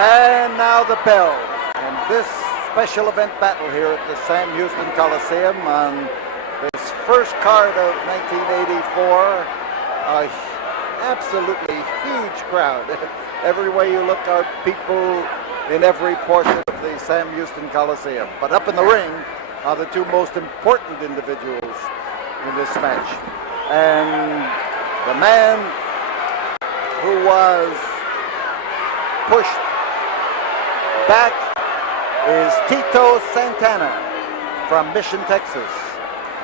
And now the bell. And this special event battle here at the Sam Houston Coliseum on this first card of 1984. Absolutely huge crowd. Every way you look are people in every portion of the Sam Houston Coliseum. But up in the ring are the two most important individuals in this match. And the man who was pushed back is Tito Santana from Mission, Texas.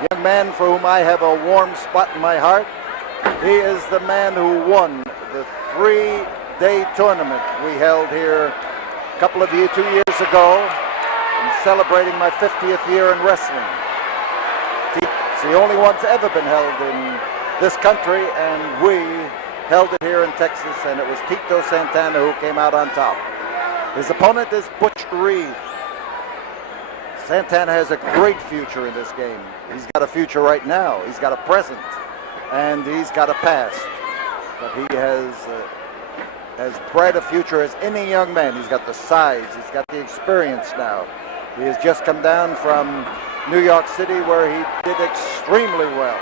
A young man for whom I have a warm spot in my heart. He is the man who won the 3-day tournament we held here a couple of 2 years ago, and celebrating my 50th year in wrestling. It's the only one's ever been held in this country, and we held it here in Texas, and it was Tito Santana who came out on top. His opponent is Butch Reed. Santana has a great future in this game. He's got a future right now. He's got a present, and he's got a past. But he has as bright a future as any young man. He's got the size. He's got the experience now. He has just come down from New York City, where he did extremely well.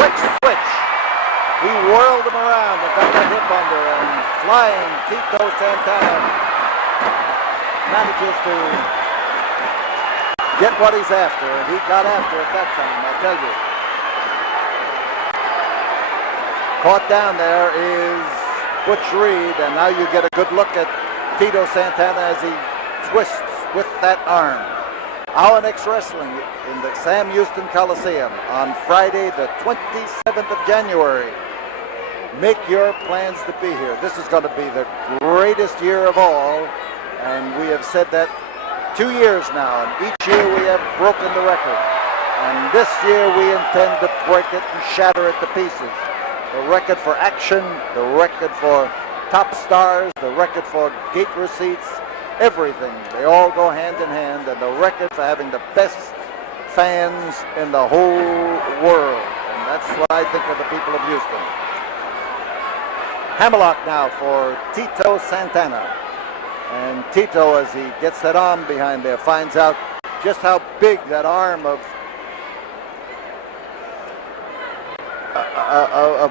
Quick switch. He whirled him around and got that hip under, and flying Tito Santana manages to get what he's after, and he got after it that time, I tell you. Caught down there is Butch Reed, and now you get a good look at Tito Santana as he twists with that arm. Our next wrestling in the Sam Houston Coliseum on Friday, the 27th of January. Make your plans to be here. This is going to be the greatest year of all, and we have said that 2 years now, and each year we have broken the record. And this year we intend to break it and shatter it to pieces. The record for action, the record for top stars, the record for gate receipts, everything. They all go hand in hand, and the record for having the best fans in the whole world. And that's what I think of the people of Houston. Hammerlock now for Tito Santana. And Tito, as he gets that arm behind there, finds out just how big that arm of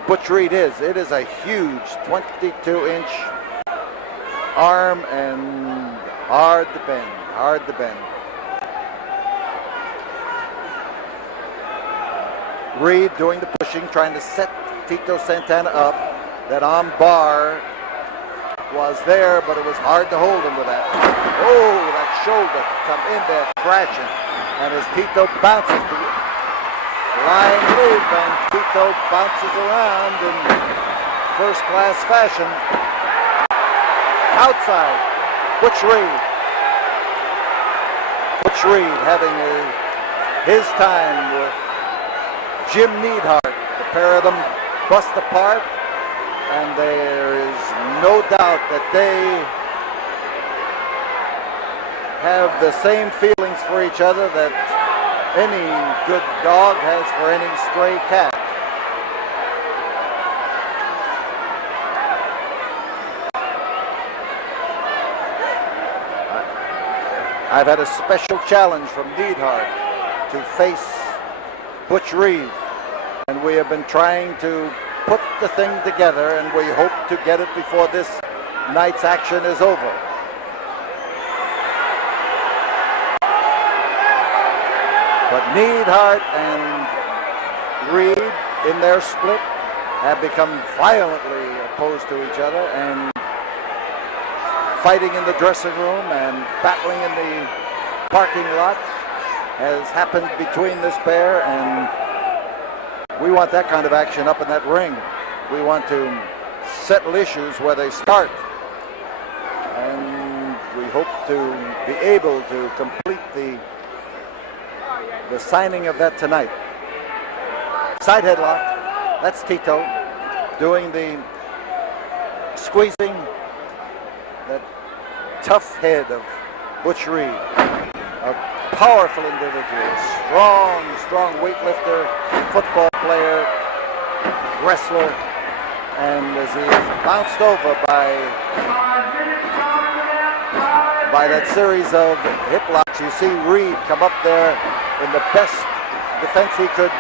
Butch Reed is. It is a huge 22-inch arm and hard to bend, hard to bend. Reed doing the pushing, trying to set Tito Santana up. That arm bar was there, but it was hard to hold him with that. Oh, that shoulder come in there crashing. And as Tito bounces, lying loop, and Tito bounces around in first-class fashion. Outside, Butch Reed. Butch Reed having his time with Jim Neidhart. The pair of them bust apart, and there is no doubt that they have the same feelings for each other that any good dog has for any stray cat. I've had a special challenge from Neidhart to face Butch Reed, and we have been trying to put the thing together, and we hope to get it before this night's action is over. But Neidhart and Reed in their split have become violently opposed to each other, and fighting in the dressing room and battling in the parking lot has happened between this pair, and we want that kind of action up in that ring. We want to settle issues where they start, and we hope to be able to complete the signing of that tonight. Side headlock, that's Tito doing the squeezing that tough head of Butch Reed. A powerful individual, strong weightlifter, football player, wrestler, And as he is bounced over by that series of hip locks, you see Reed come up there in the best defense he could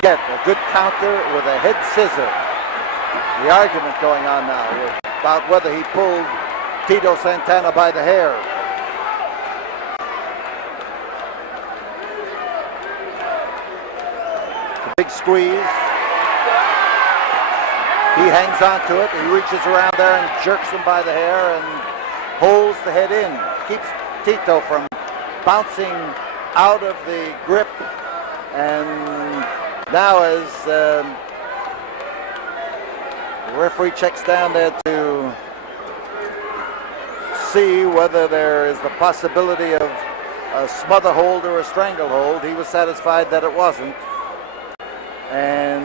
get. A good counter with a head scissor. The argument going on now about whether he pulled Tito Santana by the hair. A big squeeze. He hangs on to it. He reaches around there and jerks him by the hair and holds the head in. Keeps Tito from bouncing out of the grip. And now as the referee checks down there to see whether there is the possibility of a smother hold or a strangle hold, he was satisfied that it wasn't. And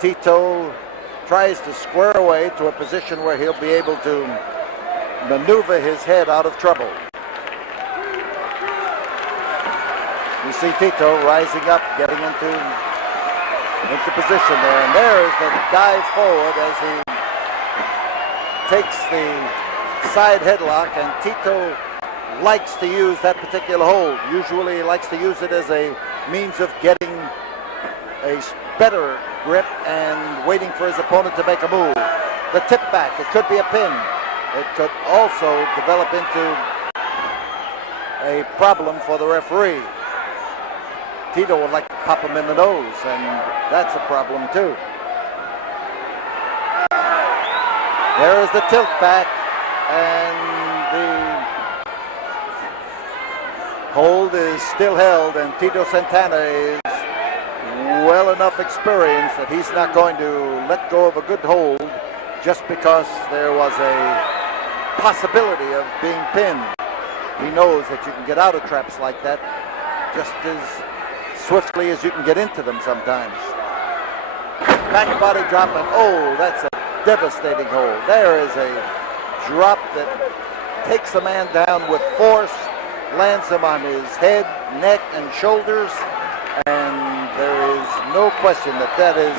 Tito tries to square away to a position where he'll be able to maneuver his head out of trouble. You see Tito rising up, getting into position there, and there is the dive forward as he takes the side headlock, and Tito likes to use that particular hold. Usually he likes to use it as a means of getting a better grip and waiting for his opponent to make a move. The tip back, it could be a pin. It could also develop into a problem for the referee. Tito would like to pop him in the nose, and that's a problem too. There is the tilt back, and the hold is still held, and Tito Santana is well enough experienced that he's not going to let go of a good hold just because there was a possibility of being pinned. He knows that you can get out of traps like that just as swiftly as you can get into them sometimes. Back body drop, and oh, that's a devastating hold. There is a drop that takes a man down with force, lands him on his head, neck, and shoulders, and there is no question that that is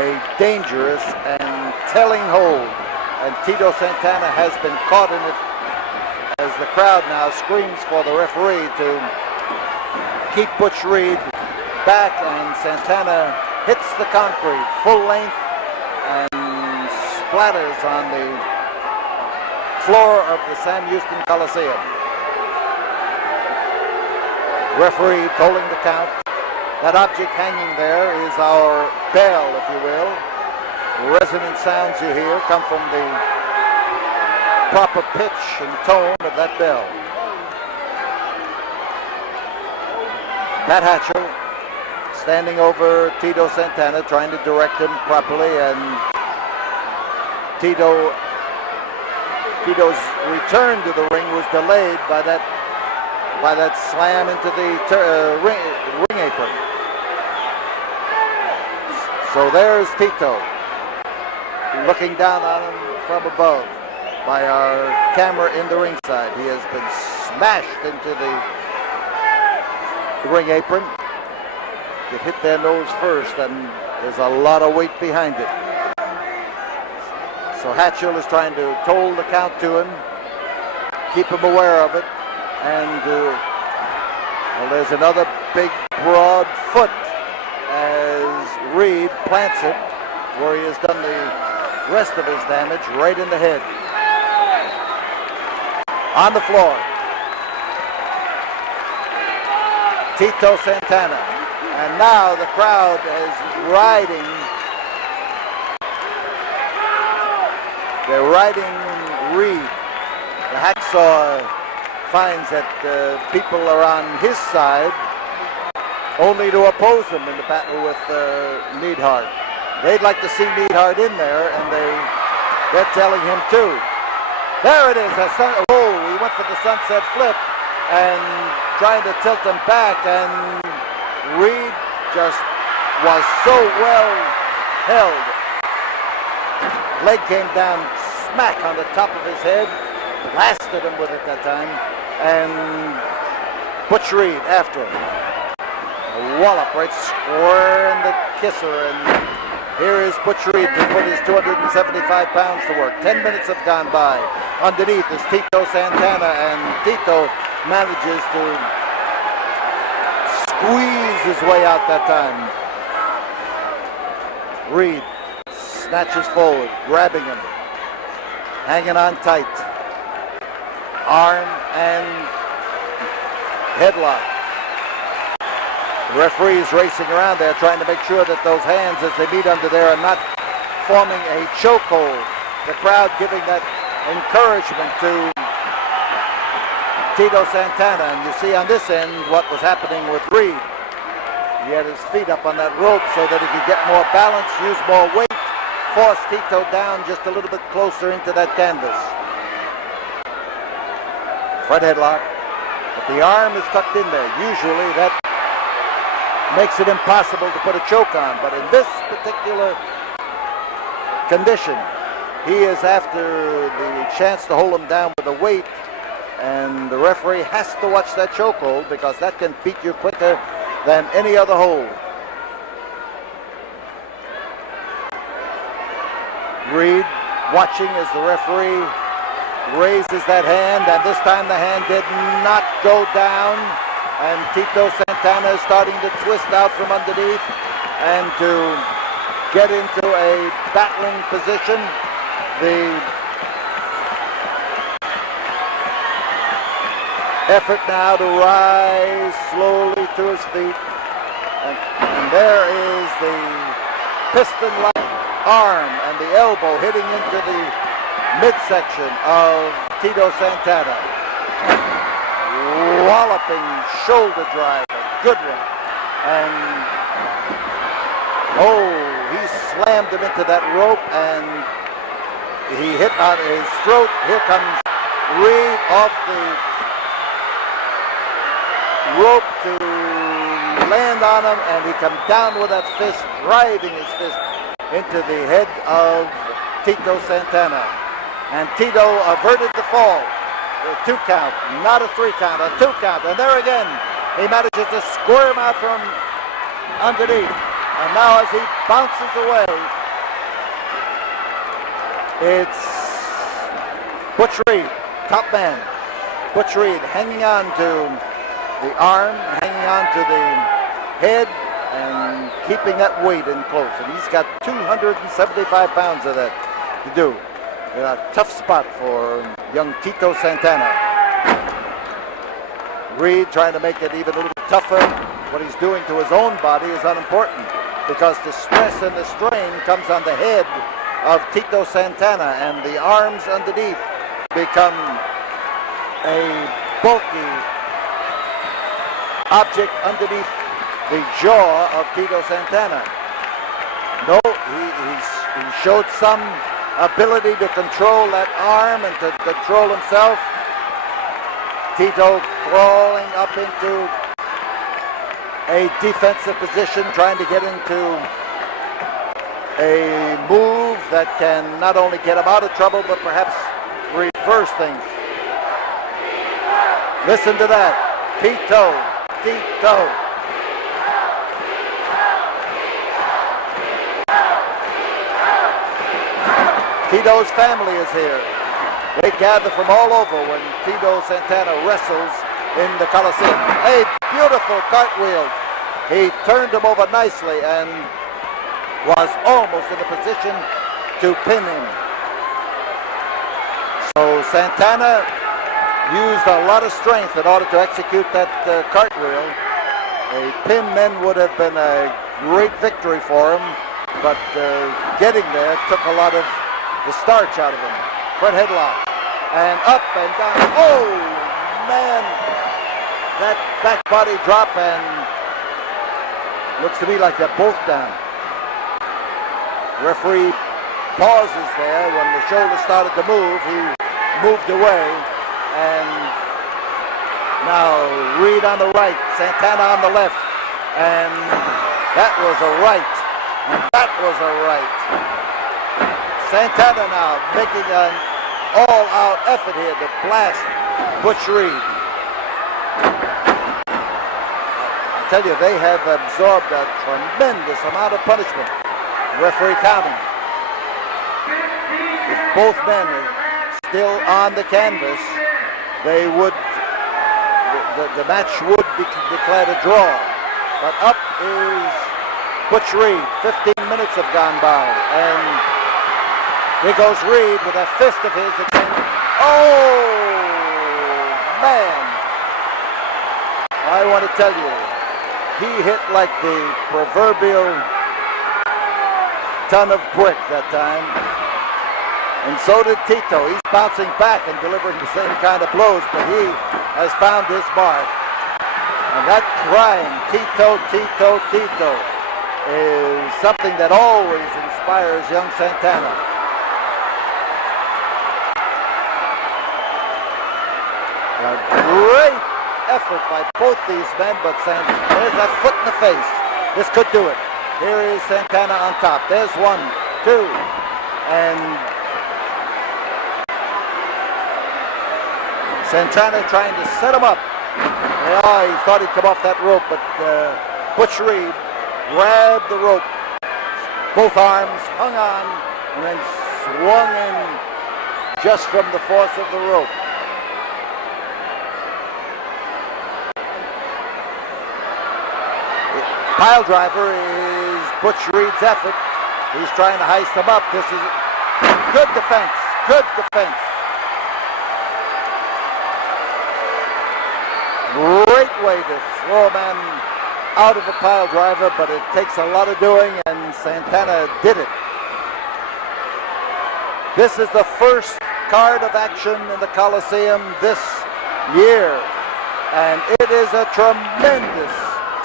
a dangerous and telling hold. And Tito Santana has been caught in it as the crowd now screams for the referee to keep Butch Reed back, and Santana hits the concrete full length and splatters on the floor of the Sam Houston Coliseum. Referee tolling the count. That object hanging there is our bell, if you will. The resonant sounds you hear come from the proper pitch and tone of that bell. Pat Hatchell standing over Tito Santana, trying to direct him properly, and Tito's return to the ring was delayed by that slam into the ring apron. So there's Tito looking down on him from above by our camera in the ringside. He has been smashed into the ring apron. It hit their nose first, and there's a lot of weight behind it. So Hatchell is trying to toll the count to him, keep him aware of it, and there's another big broad foot as Reed plants it where he has done the rest of his damage, right in the head. On the floor, Tito Santana, and now the crowd is riding. They're riding Reed. The hacksaw finds that people are on his side only to oppose him in the battle with Neidhart. They'd like to see Neidhart in there, and they're telling him too. There it is. He went for the sunset flip and trying to tilt him back, and Reed just was so well held. Leg came down smack on the top of his head, blasted him with it that time, and Butch Reed after him. A wallop right square in the kisser, and Here is Butch Reed to put his 275 pounds to work. 10 minutes have gone by. Underneath is Tito Santana, and Tito manages to squeeze his way out that time. Reed snatches forward, grabbing him, hanging on tight. Arm and headlock. The referee is racing around there trying to make sure that those hands as they meet under there are not forming a chokehold. The crowd giving that encouragement to Tito Santana. And you see on this end what was happening with Reed. He had his feet up on that rope so that he could get more balance, use more weight, force Tito down just a little bit closer into that canvas. Front headlock. But the arm is tucked in there. Usually that makes it impossible to put a choke on, but in this particular condition, he is after the chance to hold him down with a weight, and the referee has to watch that chokehold because that can beat you quicker than any other hold. Reed watching as the referee raises that hand, and this time the hand did not go down. And Tito Santana is starting to twist out from underneath and to get into a battling position. The effort now to rise slowly to his feet. And there is the piston-like arm and the elbow hitting into the midsection of Tito Santana. Walloping shoulder drive, a good one. And he slammed him into that rope and he hit on his throat. Here comes Reed off the rope to land on him, and he comes down with that fist, driving his fist into the head of Tito Santana. And Tito averted the fall. A 2 count, not a 3 count, a 2 count. And there again, he manages to squirm out from underneath. And now as he bounces away, it's Butch Reed, top man. Butch Reed hanging on to the arm, hanging on to the head, and keeping that weight in close. And he's got 275 pounds of that to do. A tough spot for young Tito Santana. Reed trying to make it even a little tougher. What he's doing to his own body is unimportant because the stress and the strain comes on the head of Tito Santana, and the arms underneath become a bulky object underneath the jaw of Tito Santana. No, he showed some ability to control that arm and to control himself. Tito crawling up into a defensive position, trying to get into a move that can not only get him out of trouble, but perhaps reverse things. Listen to that. Tito. Tito's family is here. They gather from all over when Tito Santana wrestles in the Coliseum. A beautiful cartwheel. He turned him over nicely and was almost in a position to pin him. So Santana used a lot of strength in order to execute that cartwheel. A pin then would have been a great victory for him, but getting there took a lot of the starch out of him. Front headlock. And up and down. Oh, man. That back body drop, and looks to me like they're both down. Referee pauses there. When the shoulder started to move, he moved away. And now Reed on the right, Santana on the left. And that was a right. And that was a right. Santana now making an all-out effort here to blast Butch Reed. I tell you, they have absorbed a tremendous amount of punishment. Referee counting. If both men are still on the canvas, they would, the match would be declared a draw. But up is Butch Reed. 15 minutes have gone by, and here goes Reed with a fist of his again. Oh, man. I want to tell you, he hit like the proverbial ton of brick that time. And so did Tito. He's bouncing back and delivering the same kind of blows, but he has found his mark. And that crying, Tito, Tito, Tito, is something that always inspires young Santana. A great effort by both these men, but there's that foot in the face. This could do it. Here is Santana on top. There's 1, 2, and Santana trying to set him up. Yeah, he thought he'd come off that rope, but Butch Reed grabbed the rope, both arms, hung on, and then swung in just from the force of the rope. The pile driver is Butch Reed's effort. He's trying to heist him up. This is good defense, good defense. Great way to throw a man out of a pile driver, but it takes a lot of doing, and Santana did it. This is the first card of action in the Coliseum this year, and it is a tremendous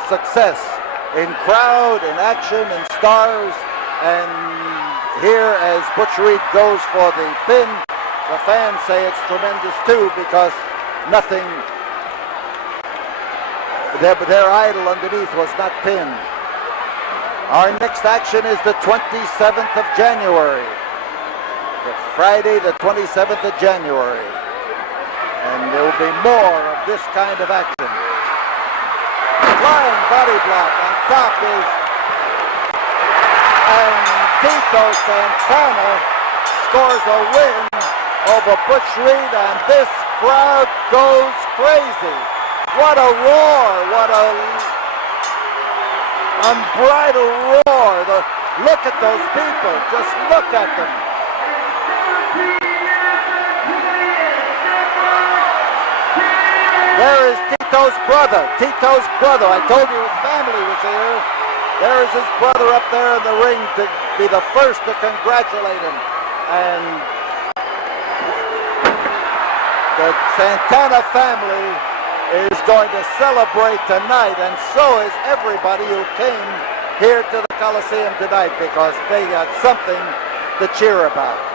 success in crowd, in action, in stars, and here as Butch Reed goes for the pin, the fans say it's tremendous too, because nothing, their idol underneath was not pinned. Our next action is the 27th of January. Friday the 27th of January. And there will be more of this kind of action. Flying body block on top is, and Tito Santana scores a win over Butch Reed, and this crowd goes crazy. What a roar, what a unbridled roar. Look at those people, just look at them. There is Tito's brother, I told you his family was here. There is his brother up there in the ring to be the first to congratulate him. And the Santana family is going to celebrate tonight, and so is everybody who came here to the Coliseum tonight, because they got something to cheer about.